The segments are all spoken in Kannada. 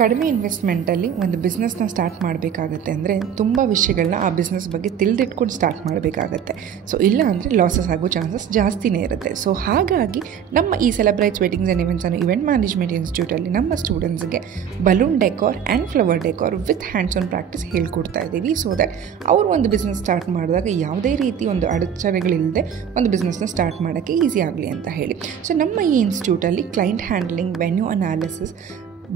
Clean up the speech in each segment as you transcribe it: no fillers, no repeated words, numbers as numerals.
ಕಡಿಮೆ ಇನ್ವೆಸ್ಟ್ಮೆಂಟಲ್ಲಿ ಒಂದು ಬಿಸ್ನೆಸ್ನ ಸ್ಟಾರ್ಟ್ ಮಾಡಬೇಕಾಗತ್ತೆ ಅಂದರೆ ತುಂಬ ವಿಷಯಗಳನ್ನ ಆ ಬಿಸ್ನೆಸ್ ಬಗ್ಗೆ ತಿಳಿದಿಟ್ಕೊಂಡು ಸ್ಟಾರ್ಟ್ ಮಾಡಬೇಕಾಗತ್ತೆ. ಸೊ ಇಲ್ಲ ಅಂದರೆ ಲಾಸಸ್ ಆಗೋ ಚಾನ್ಸಸ್ ಜಾಸ್ತಿನೇ ಇರುತ್ತೆ. ಸೊ ಹಾಗಾಗಿ ನಮ್ಮ ಈ ಸೆಲೆಬ್ರೇಟ್ಸ್ ವೆಡ್ಡಿಂಗ್ಸ್ ಆ್ಯಂಡ್ ಇವೆಂಟ್ಸ್ ಅನ್ನೋ ಇವೆಂಟ್ ಮ್ಯಾನೇಜ್ಮೆಂಟ್ ಇನ್ಸ್ಟಿಟ್ಯೂಟಲ್ಲಿ ನಮ್ಮ ಸ್ಟೂಡೆಂಟ್ಸ್ಗೆ balloon decor and flower decor with hands on practice ಹೇಳ್ಕೊಡ್ತಾ ಇದ್ದೀವಿ. ಸೊ ದ್ಯಾಟ್ ಅವರು ಒಂದು ಬಿಸ್ನೆಸ್ ಸ್ಟಾರ್ಟ್ ಮಾಡಿದಾಗ ಯಾವುದೇ ರೀತಿ ಒಂದು ಅಡಚಣೆಗಳಿಲ್ಲದೆ ಒಂದು ಬಿಸ್ನೆಸ್ನ ಸ್ಟಾರ್ಟ್ ಮಾಡೋಕ್ಕೆ ಈಸಿ ಆಗಲಿ ಅಂತ ಹೇಳಿ. ಸೊ ನಮ್ಮ ಈ ಇನ್ಸ್ಟಿಟ್ಯೂಟಲ್ಲಿ client handling, venue analysis,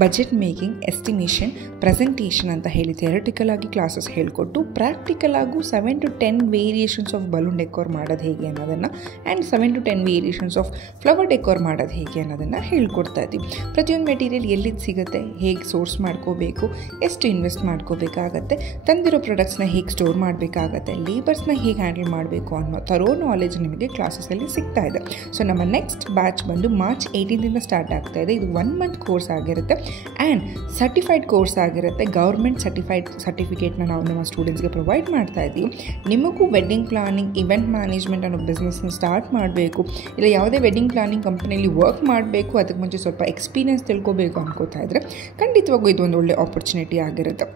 budget making, estimation, presentation ಅಂತ ಹೇಳಿ ಥಿಯರಿಟಿಕಲ್ ಆಗಿ ಕ್ಲಾಸಸ್ ಹೇಳಿಕೊಟ್ಟು ಪ್ರಾಕ್ಟಿಕಲ್ ಆಗು 7 to 10 variations of balloon decor ಮಾಡೋದು ಹೇಗೆ ಅನ್ನೋದನ್ನು and 7 to 10 variations of flower decor ಮಾಡೋದು ಹೇಗೆ ಅನ್ನೋದನ್ನು ಹೇಳ್ಕೊಡ್ತಾ ಇದ್ದೀವಿ. ಪ್ರತಿಯೊಂದು ಮೆಟೀರಿಯಲ್ ಎಲ್ಲಿದ್ದು ಸಿಗುತ್ತೆ, ಹೇಗೆ ಸೋರ್ಸ್ ಮಾಡ್ಕೋಬೇಕು, ಎಷ್ಟು ಇನ್ವೆಸ್ಟ್ ಮಾಡ್ಕೋಬೇಕಾಗತ್ತೆ, ತಂದಿರೋ ಪ್ರಾಡಕ್ಟ್ಸ್ನ ಹೇಗೆ ಸ್ಟೋರ್ ಮಾಡಬೇಕಾಗತ್ತೆ, ಲೇಬರ್ಸ್ನ ಹೇಗೆ ಹ್ಯಾಂಡಲ್ ಮಾಡಬೇಕು ಅನ್ನೋ ಥರೋ ನಾಲೆಜ್ ನಿಮಗೆ ಕ್ಲಾಸಸಲ್ಲಿ ಸಿಗ್ತಾ ಇದೆ. ಸೊ ನಮ್ಮ ನೆಕ್ಸ್ಟ್ ಬ್ಯಾಚ್ ಬಂದು ಮಾರ್ಚ್ 18 ಸ್ಟಾರ್ಟ್ ಆಗ್ತಾ ಇದೆ. ಇದು 1 month ಕೋರ್ಸ್ ಆಗಿರುತ್ತೆ ಆ್ಯಂಡ್ ಸರ್ಟಿಫೈಡ್ ಕೋರ್ಸ್ ಆಗಿರುತ್ತೆ. ಗೌರ್ಮೆಂಟ್ ಸರ್ಟಿಫಿಕೇಟ್ನ ನಾವು ನಮ್ಮ ಸ್ಟೂಡೆಂಟ್ಸ್ಗೆ ಪ್ರೊವೈಡ್ ಮಾಡ್ತಾ ಇದ್ದೀವಿ. ನಿಮಗೂ ವೆಡ್ಡಿಂಗ್ ಪ್ಲಾನಿಂಗ್, ಇವೆಂಟ್ ಮ್ಯಾನೇಜ್ಮೆಂಟ್ ಅನ್ನೋ ಬಿಸ್ನೆಸ್ನ ಸ್ಟಾರ್ಟ್ ಮಾಡಬೇಕು, ಇಲ್ಲ ಯಾವುದೇ ವೆಡ್ಡಿಂಗ್ ಪ್ಲಾನಿಂಗ್ ಕಂಪ್ನಿಯಲ್ಲಿ ವರ್ಕ್ ಮಾಡಬೇಕು, ಅದಕ್ಕೆ ಮುಂಚೆ ಸ್ವಲ್ಪ ಎಕ್ಸ್ಪೀರಿಯನ್ಸ್ ತಿಳ್ಕೋಬೇಕು ಅನ್ಕೋತಾ ಇದ್ದರೆ ಖಂಡಿತವಾಗೂ ಇದು ಒಂದು ಒಳ್ಳೆ ಆಪರ್ಚುನಿಟಿ ಆಗಿರುತ್ತೆ.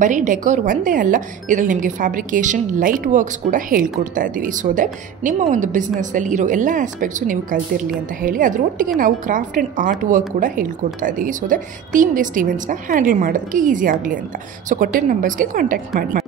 ಬರೀ ಡೆಕೋರ್ ಒಂದೇ ಅಲ್ಲ, ಇದರಲ್ಲಿ ನಿಮಗೆ ಫ್ಯಾಬ್ರಿಕೇಷನ್, ಲೈಟ್ ವರ್ಕ್ಸ್ ಕೂಡ ಹೇಳ್ಕೊಡ್ತಾ ಇದ್ದೀವಿ. ಸೊ ದಟ್ ನಿಮ್ಮ ಒಂದು ಬಿಸ್ನೆಸ್ಸಲ್ಲಿ ಇರೋ ಎಲ್ಲ ಆಸ್ಪೆಕ್ಟ್ಸು ನೀವು ಕಲ್ತಿರಲಿ ಅಂತ ಹೇಳಿ ಅದರೊಟ್ಟಿಗೆ ನಾವು ಕ್ರಾಫ್ಟ್ ಆ್ಯಂಡ್ ಆರ್ಟ್ ವರ್ಕ್ ಕೂಡ ಹೇಳ್ಕೊಡ್ತಾ ಇದ್ದೀವಿ. ಸೊ ದಟ್ ಥೀಮ್ ಬೇಸ್ಡ್ ಇವೆಂಟ್ಸ್ನ ಹ್ಯಾಂಡಲ್ ಮಾಡೋದಕ್ಕೆ ಈಸಿ ಆಗಲಿ ಅಂತ. ಸೊ ಕೊಟ್ಟಿರೋ ನಂಬರ್ಸ್ಗೆ ಕಾಂಟ್ಯಾಕ್ಟ್ ಮಾಡಿ.